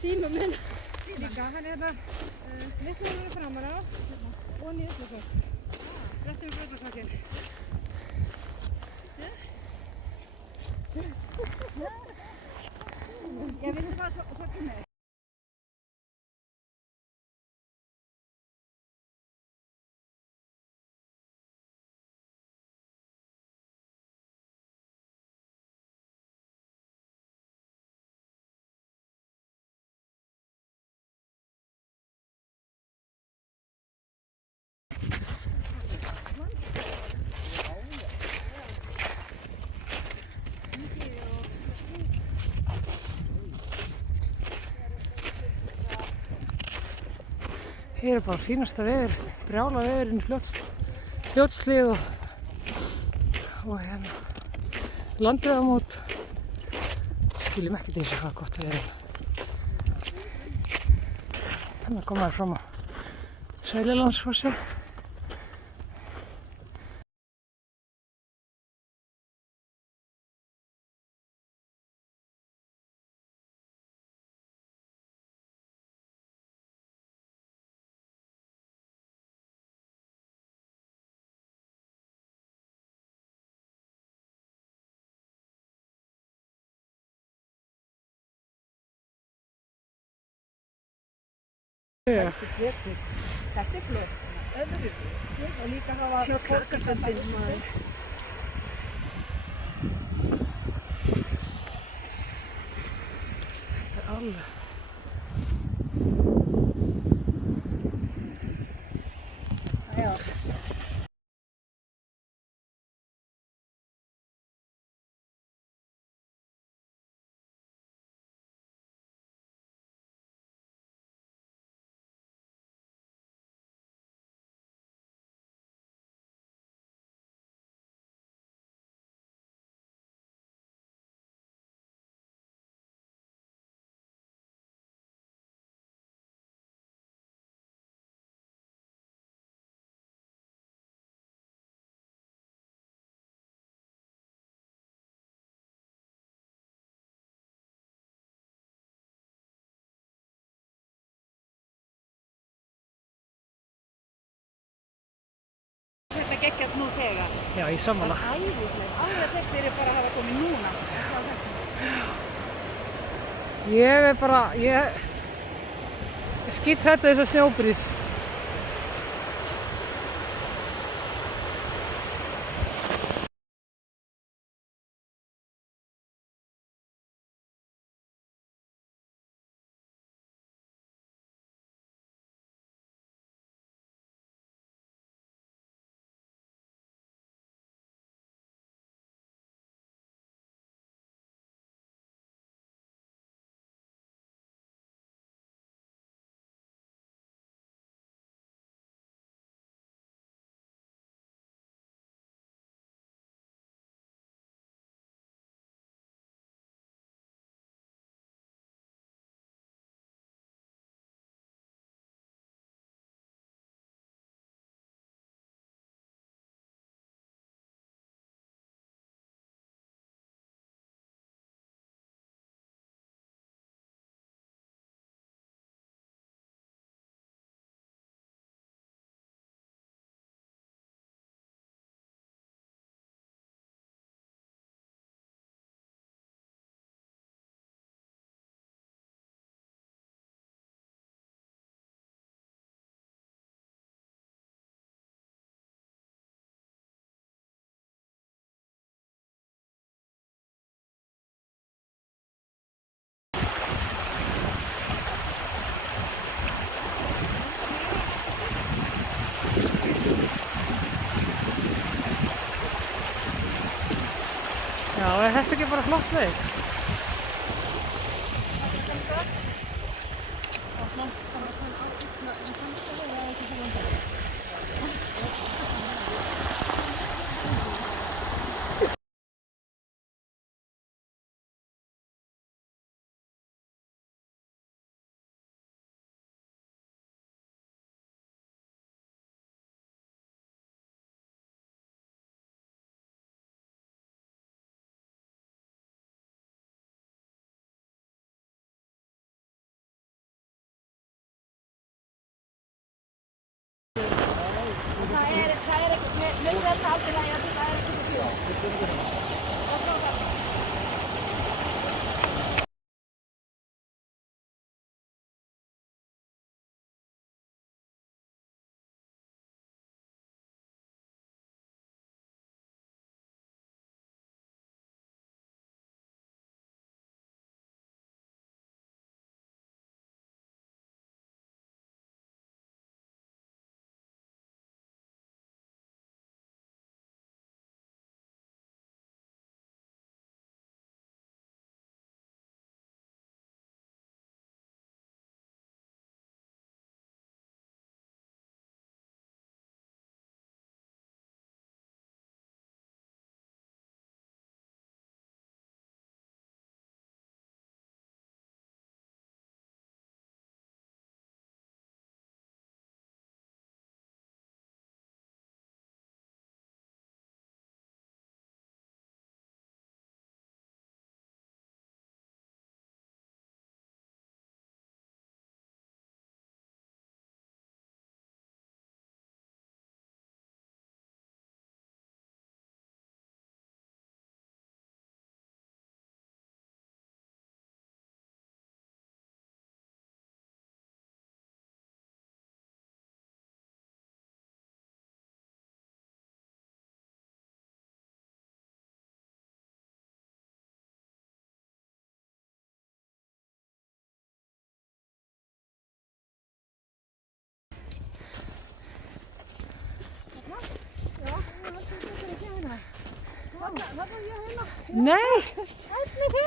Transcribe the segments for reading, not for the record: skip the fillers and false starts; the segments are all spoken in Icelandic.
Síma minn. Líka, hann hérna litlu framar á og niðursokk. Réttum við brjótasokkinn. Ég vil bara sokkinn með. Hér bara fínasta veður, brjála veðurinn í Fljótshlíð og hérna Landvegamót. Skiljum ekki þessu hvað gott veður. Þannig að koma fram á Seljalandsfossi. Þetta flott. Öðruvísi og líka hafa borgarfundin maður. Þetta alveg. Já. Þetta geggjast nú þegar. Já, ég sammála. Það er æðislegt. Alveg þessir eru bara að hafa komið núna. Ég er bara, ég skýt þetta þessar snjóbrið. Já, er þetta ekki bara flott veður? það er eitthvað, mér finnst þetta aldrei lægi að það er eitthvað. Nei,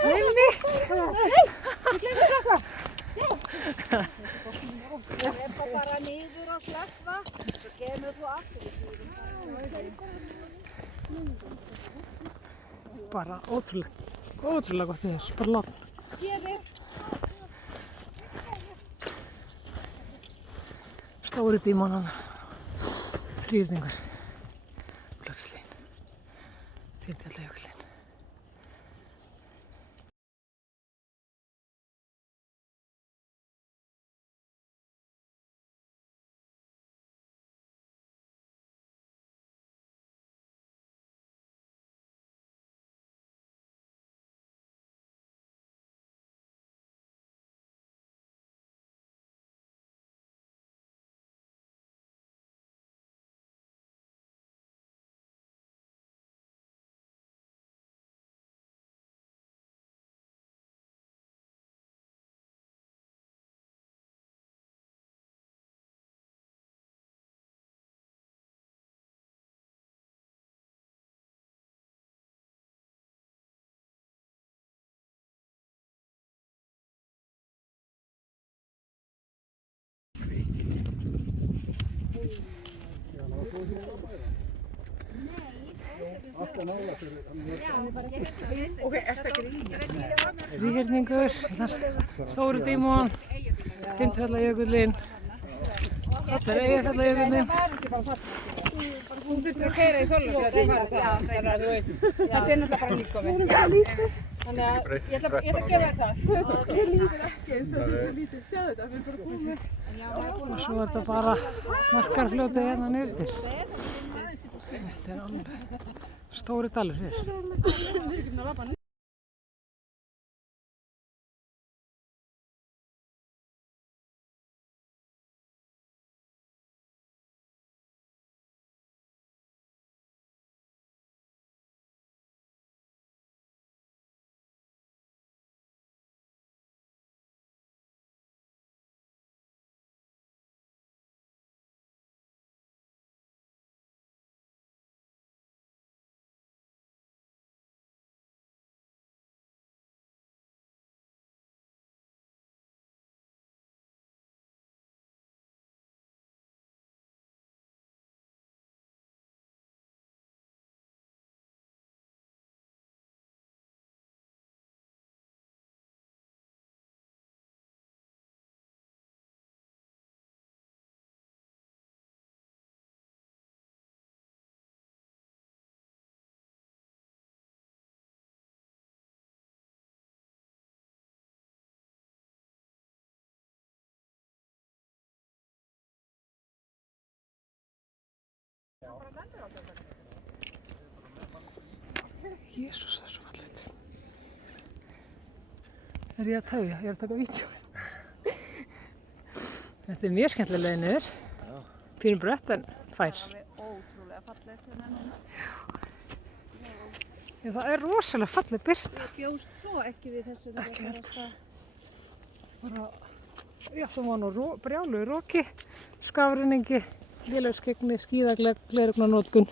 einmitt. Sleppa bara niður og sleppa, svo kemur þú aftur. Bara ótrúlega gott í þess, bara logn. Stóri dímonan, þrýrningur, Fljótslín, Tindfjallajökullinn. Þríhyrningur, Stóri dímon, Tindfjallajökullinn, þetta er Eyjafjallajökullinn. Þú þurftir að keyra í Þorlákshöfn til að fara það, þannig að þú veist, þetta er náttúrulega bara nýkomið. Þannig að ég ætla að gefa þér það. Mér líður ekki eins og þessi lítið, sjáðu þetta, við erum bara komið. Og svo er þetta bara Markarfljótið hérna niður. Þetta er alveg stóri dalur hér. Jésús, það er svo fallegt. Er ég að tauga? Ég er að taka vídeo. Þetta er mjög skemmtileg leið niður. Pínum brött en fær. Það er ótrúlega fallegt hérna núna. Já, það er rosalega falleg birta. Ég bjóst svo ekki við þessu. Ekki heldur. Bara, já, það var nú brjálugur roki, skafrenningi, lélegskyggni, skíðagleraugnanotkun.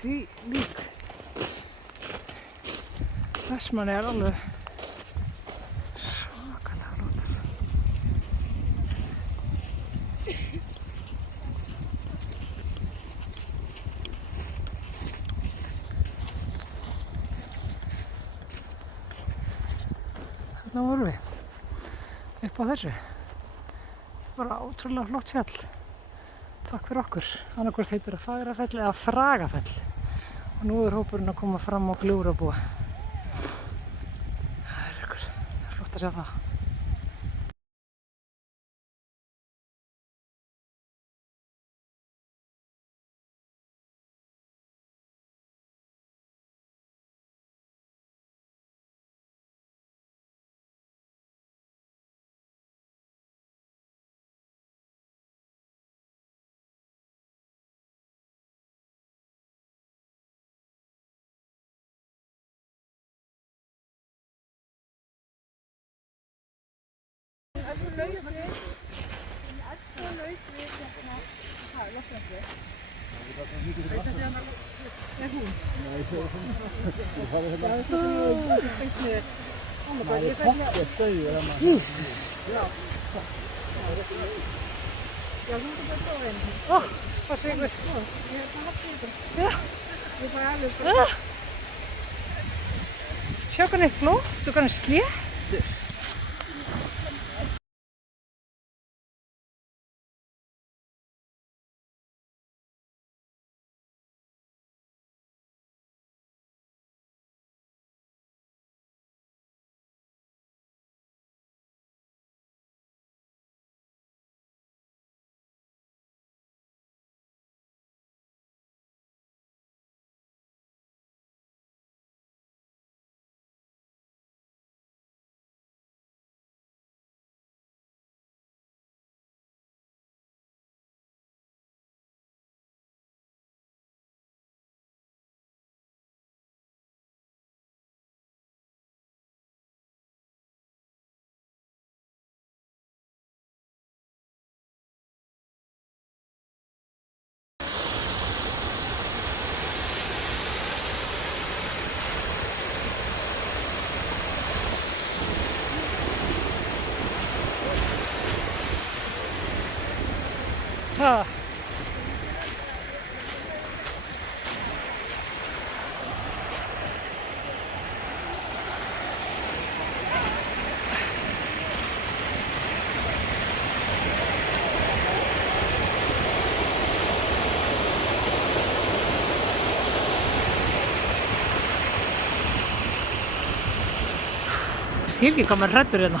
Því lík. Vestmannaeyjar er alveg svakalega flottar. Þarna vorum við upp á þessu. Bara ótrúlega flott fjall. Takk fyrir okkur. Annaðhvort heitir það Fagrafell eða Fragafell. Og nú er hópurinn að koma fram á Gljúfrabúa. Það er flott að sjá það. Jesus. Åh, vad trevligt. Ja. Sjökan er flott, du kan sléttur. Ha. skil ekki hvað maður hræddur hérna.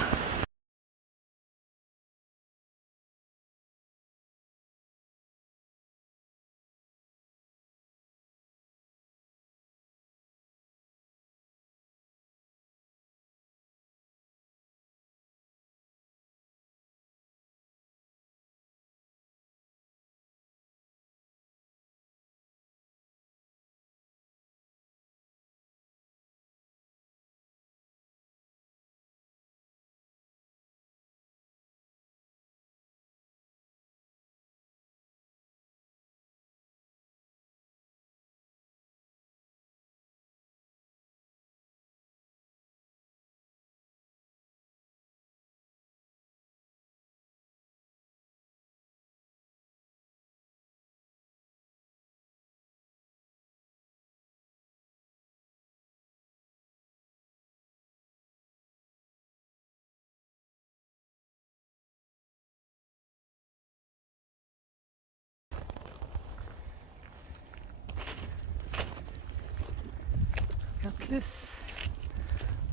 Fjallið,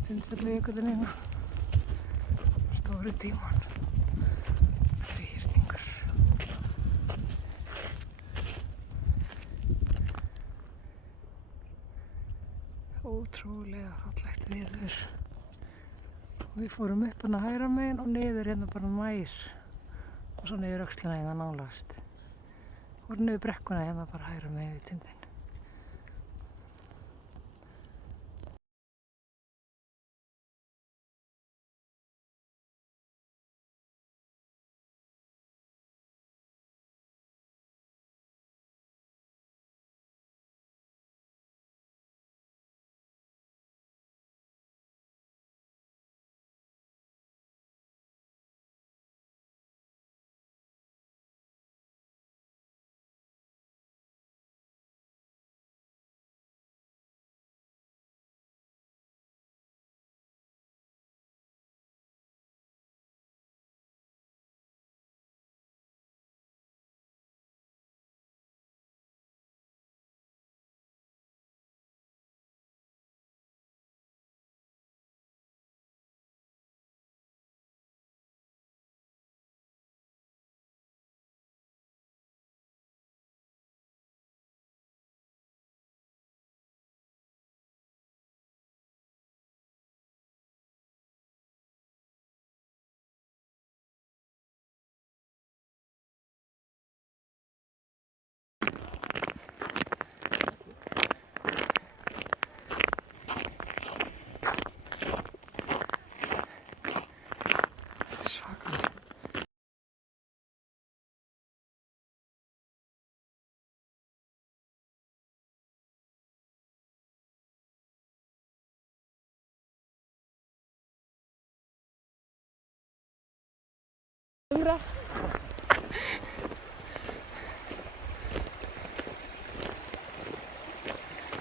Tindfjallajökullinn hérna, Stóri Tímon, Þríhyrningur. Ótrúlega fallegt veður. Og við fórum upp hana hægra megin og niður hérna bara nær. Og svo niður öxlina hérna nálagast. Fórum niður brekkuna hérna bara hægra megin við Tindinn.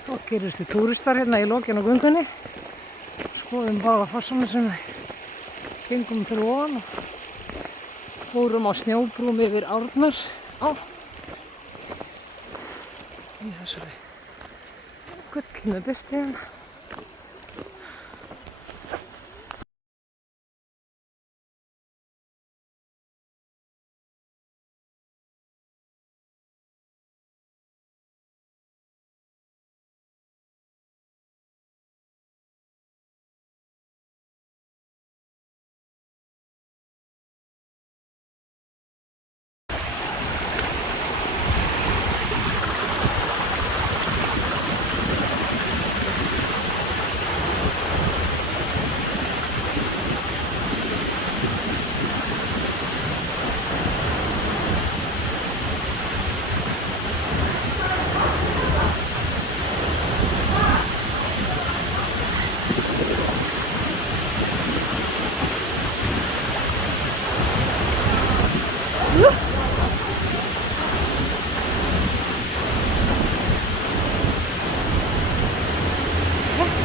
Og gerist við túristar hérna í lokinn á göngunni. Skoðum báða fossana sem við gengum fyrir ofan og fórum á snjóbrúm yfir árnar á í þessari gullnu birtu hérna.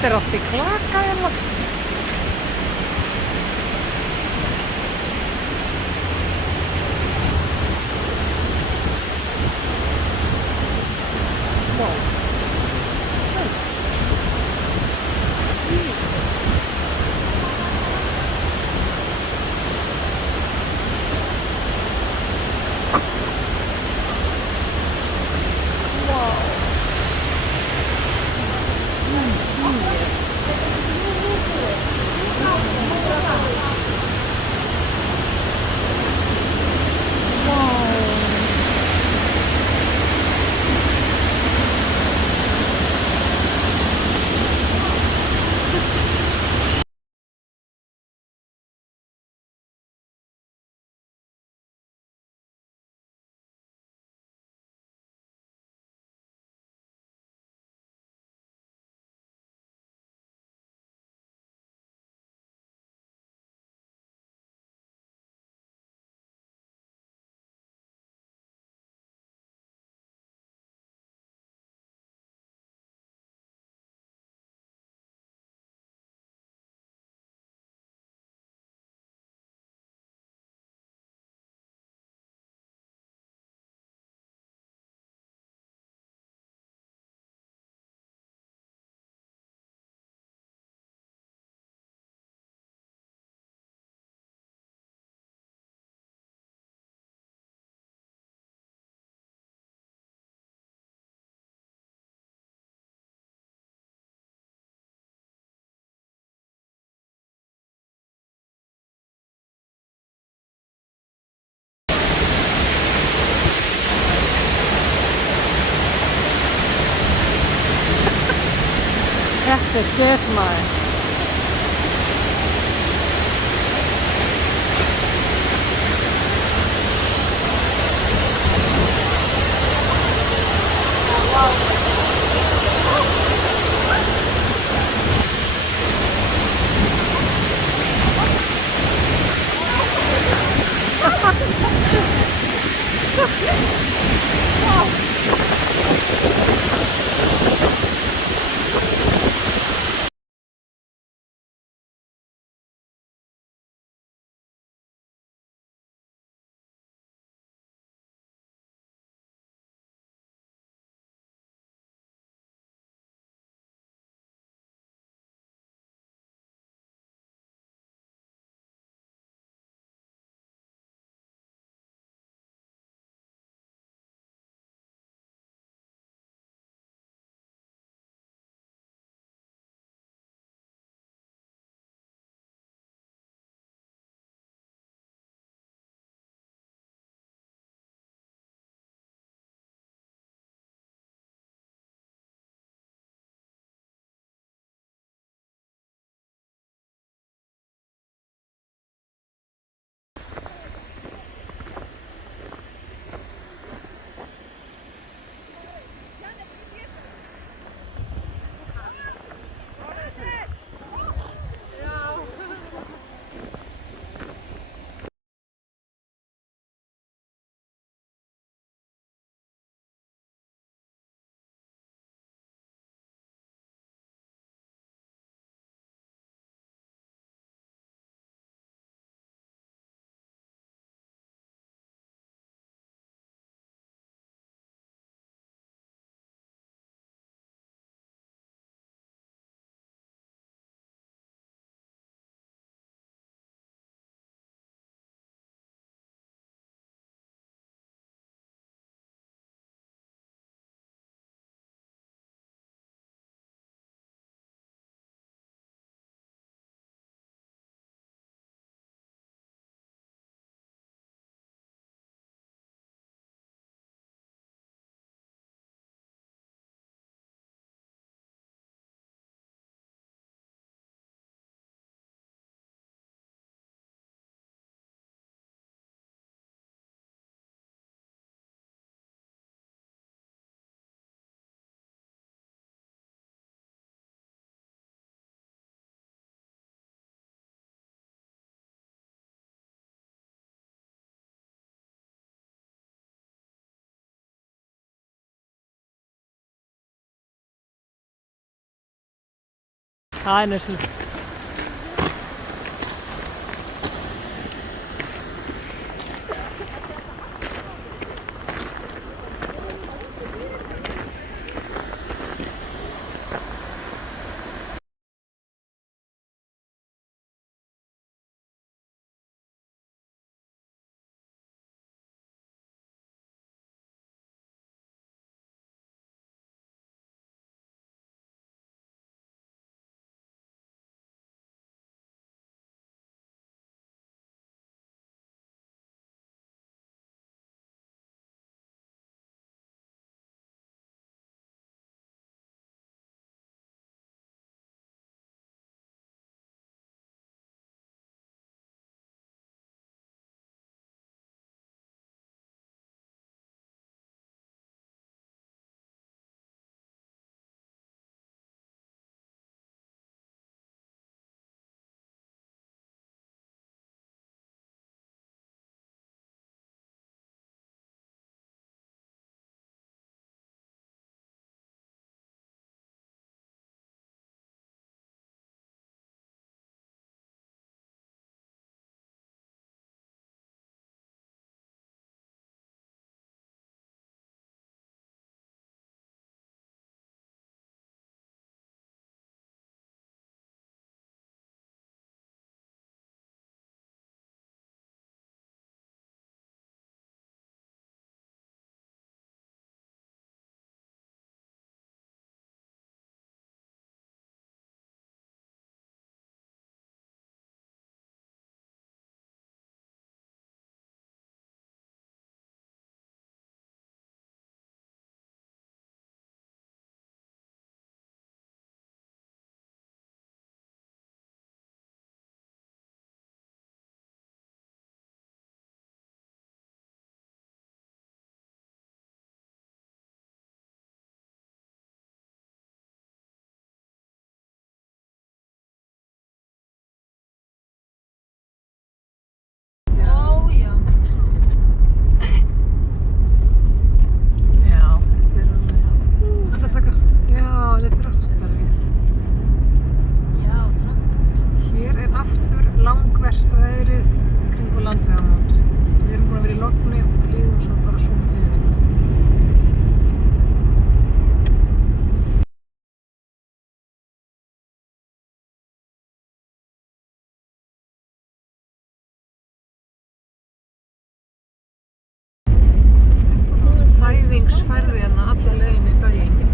Þetta er allt í klaka hérna. Wow. er spes maður. Það er nöðsynlegt. besta veðrið kringu Landvegamót. Við erum búin að vera í logni og blíðu og svo bara svona yfir þetta. Þæfingsfærði hérna alla leiðin í bæinn.